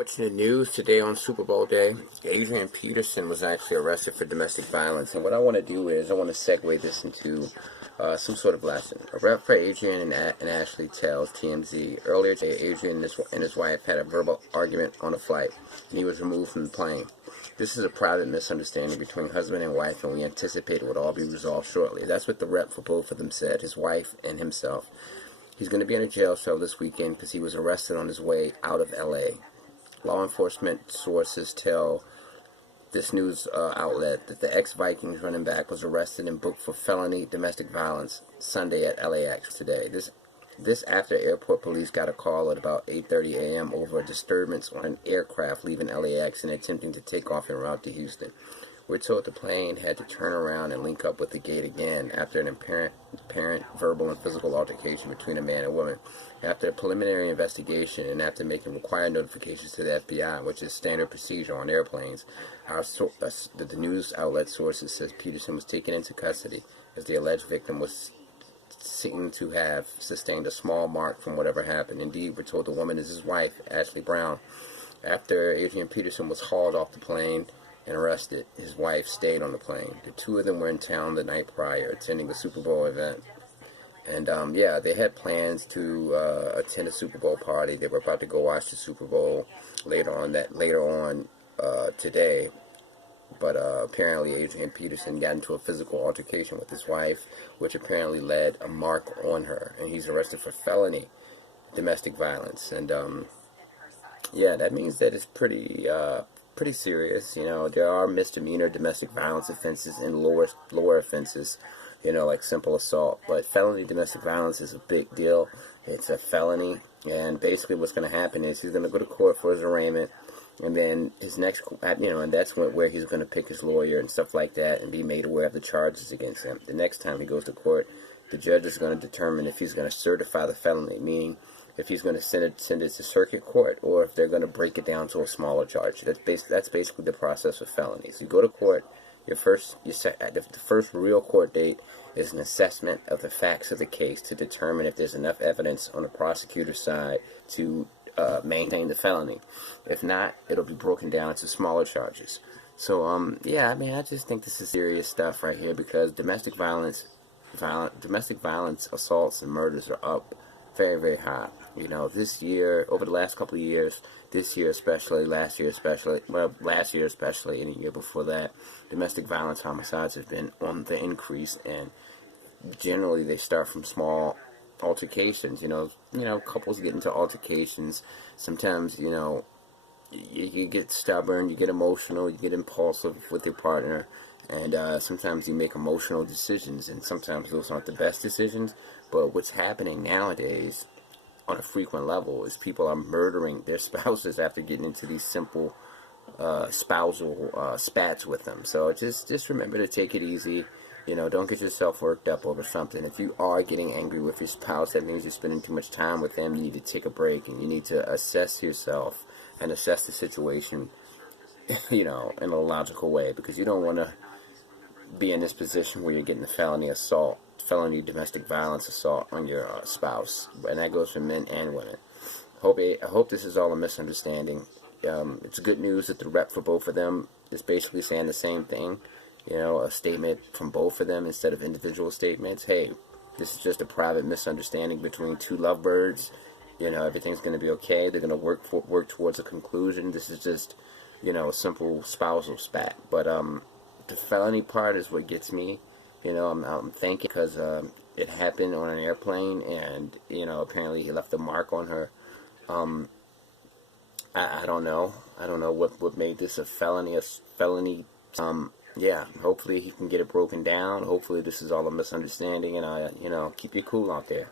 Watching the news today on Super Bowl day, Adrian Peterson was actually arrested for domestic violence. And what I want to do is I want to segue this into some sort of lesson. A rep for Adrian and Ashley tells TMZ earlier today, Adrian and his wife had a verbal argument on a flight, and he was removed from the plane. This is a private misunderstanding between husband and wife, and we anticipate it would all be resolved shortly. That's what the rep for both of them said, his wife and himself. He's going to be in a jail cell this weekend because he was arrested on his way out of L.A. Law enforcement sources tell this news outlet that the Ex-Vikings running back was arrested and booked for felony domestic violence Sunday at LAX today. This after airport police got a call at about 8:30 a.m. over a disturbance on an aircraft leaving LAX and attempting to take off en route to Houston. We're told the plane had to turn around and link up with the gate again after an apparent verbal and physical altercation between a man and woman. After a preliminary investigation and after making required notifications to the FBI, which is standard procedure on airplanes, the news outlet sources says Peterson was taken into custody as the alleged victim was seen to have sustained a small mark from whatever happened. Indeed, we're told the woman is his wife, Ashley Brown. After Adrian Peterson was hauled off the plane and arrested, his wife stayed on the plane. The two of them were in town the night prior, attending a Super Bowl event. And they had plans to attend a Super Bowl party. They were about to go watch the Super Bowl later on today. But apparently Adrian Peterson got into a physical altercation with his wife, which apparently led a mark on her, and he's arrested for felony domestic violence. And that means that it's pretty serious. You know, there are misdemeanor domestic violence offenses and lower offenses, you know, like simple assault. But felony domestic violence is a big deal. It's a felony, and basically what's going to happen is he's going to go to court for his arraignment, and then his next, and that's where he's going to pick his lawyer and stuff like that and be made aware of the charges against him. The next time he goes to court, the judge is going to determine if he's going to certify the felony, meaning if he's going to send it to circuit court or if they're going to break it down to a smaller charge. That's basically the process of felonies. You go to court. The first real court date is an assessment of the facts of the case to determine if there's enough evidence on the prosecutor's side to maintain the felony. If not, it'll be broken down into smaller charges. So, I just think this is serious stuff right here because domestic violence assaults and murders are up very, very high. You know, this year, over the last couple of years, this year especially, last year especially, and the year before that, domestic violence homicides have been on the increase, and generally they start from small altercations. You know, couples get into altercations. Sometimes, you get stubborn, you get emotional, you get impulsive with your partner, and sometimes you make emotional decisions, and sometimes those aren't the best decisions. But what's happening nowadays on a frequent level is people are murdering their spouses after getting into these simple spousal spats with them. So just remember to take it easy. You know, don't get yourself worked up over something. If you are getting angry with your spouse, that means you're spending too much time with them. You need to take a break, and you need to assess yourself and assess the situation, you know, in a logical way, because you don't want to be in this position where you're getting a felony domestic violence assault on your spouse, and that goes for men and women. I hope this is all a misunderstanding. It's good news that the rep for both of them is basically saying the same thing. You know, a statement from both of them instead of individual statements. Hey, this is just a private misunderstanding between two lovebirds. You know, everything's going to be okay. They're going to work towards a conclusion. This is just, you know, a simple spousal spat. But the felony part is what gets me. You know, I'm thinking because it happened on an airplane, and you know, apparently he left a mark on her. I don't know. I don't know what made this a felony. Hopefully he can get it broken down. Hopefully this is all a misunderstanding, and keep you cool out there.